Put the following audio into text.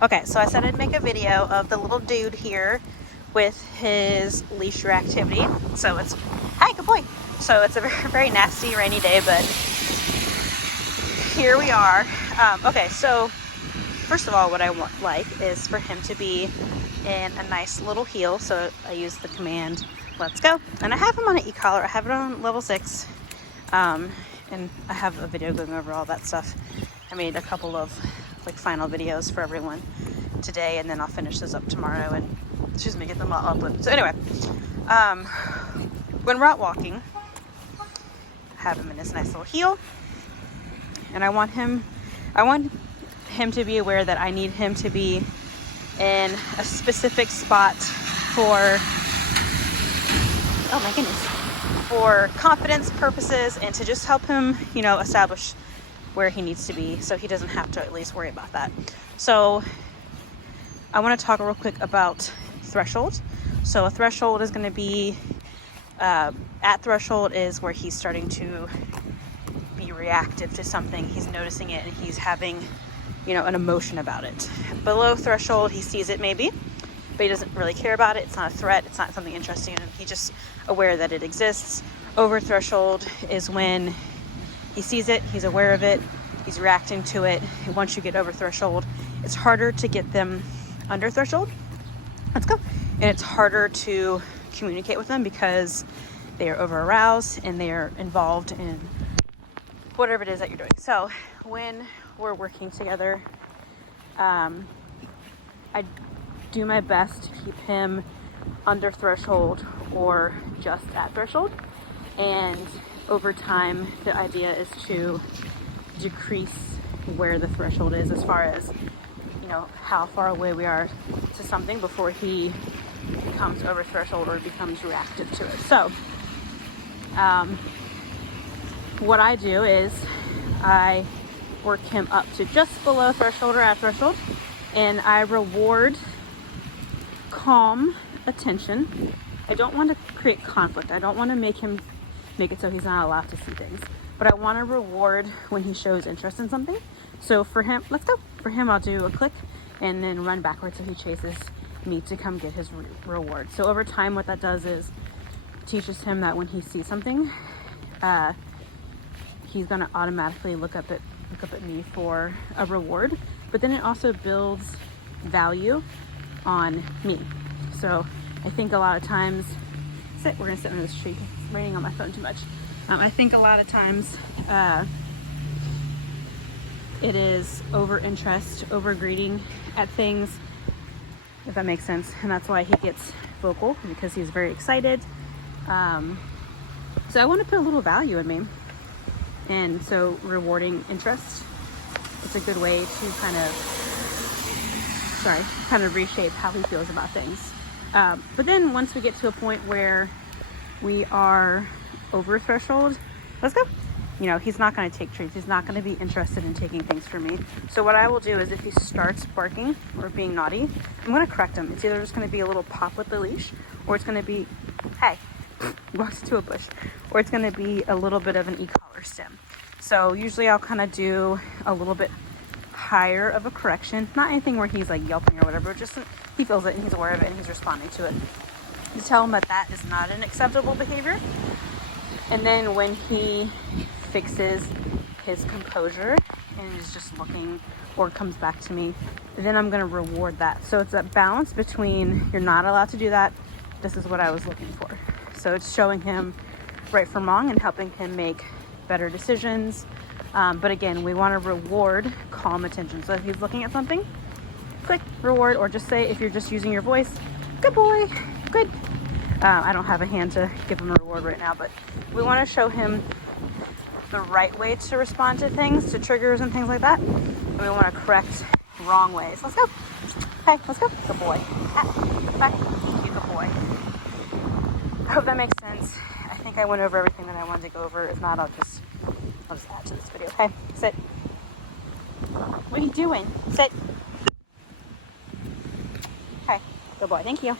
Okay, so I said I'd make a video of the little dude here with his leash reactivity. So it's, hi, good boy. So it's a very, very nasty rainy day, but here we are. Okay, so first of all, what I like is for him to be in a nice little heel. So I use the command, let's go. And I have him on an e-collar. I have it on level 6. And I have a video going over all that stuff. I made a couple of like final videos for everyone today, and then I'll finish this up tomorrow and get them all uploaded. So anyway, when we're out walking, I have him in his nice little heel, and I want him to be aware that I need him to be in a specific spot for, oh my goodness, for confidence purposes, and to just help him, establish where he needs to be so he doesn't have to at least worry about that. So I want to talk real quick about threshold. So a threshold is going to be, at threshold is where he's starting to be reactive to something. He's noticing it and he's having, an emotion about it. Below threshold, he sees it maybe, but he doesn't really care about it. It's not a threat. It's not something interesting to him. He's just aware that it exists. Over threshold is when he sees it, he's aware of it, he's reacting to it. And once you get over threshold, it's harder to get them under threshold. Let's go. And it's harder to communicate with them because they are over aroused and they are involved in whatever it is that you're doing. So when we're working together, I do my best to keep him under threshold or just at threshold. And over time, the idea is to decrease where the threshold is as far as, how far away we are to something before he becomes over threshold or becomes reactive to it. So what I do is I work him up to just below threshold or at threshold, and I reward calm attention. I don't want to create conflict. I don't want to make it so he's not allowed to see things, but I want to reward when he shows interest in something. So for him, let's go. For him, I'll do a click and then run backwards so he chases me to come get his reward. So over time, what that does is teaches him that when he sees something, he's going to automatically look up at me for a reward. But then it also builds value on me. So I think a lot of times, we're gonna sit under this tree. It's raining on my phone too much. I think a lot of times it is over interest, over greeting at things, if that makes sense. And that's why he gets vocal, because he's very excited. So I want to put a little value in me. And so rewarding interest, it's a good way to kind of reshape how he feels about things. But then once we get to a point where we are over threshold, let's go. He's not going to take treats. He's not going to be interested in taking things from me. So what I will do is if he starts barking or being naughty, I'm going to correct him. It's either just going to be a little pop with the leash, or it's going to be, hey, walks into a bush, or it's going to be a little bit of an e-collar stim. So usually I'll kind of do a little bit higher of a correction, not anything where he's like yelping or whatever, just he feels it and he's aware of it and he's responding to it. You tell him that is not an acceptable behavior. And then when he fixes his composure and is just looking or comes back to me, then I'm going to reward that. So it's a balance between, you're not allowed to do that, this is what I was looking for. So it's showing him right from wrong and helping him make better decisions. But again, we want to reward calm attention. So if he's looking at something, click reward, or just say, if you're just using your voice, good boy, good. I don't have a hand to give him a reward right now, but we want to show him the right way to respond to things, to triggers and things like that. And we want to correct wrong ways. Let's go. Hey, let's go. Good boy. Back. You good boy. I hope that makes sense. I think I went over everything that I wanted to go over. If not, I'll just add to this video. Okay, sit. What are you doing? Sit. Okay, good boy. Thank you.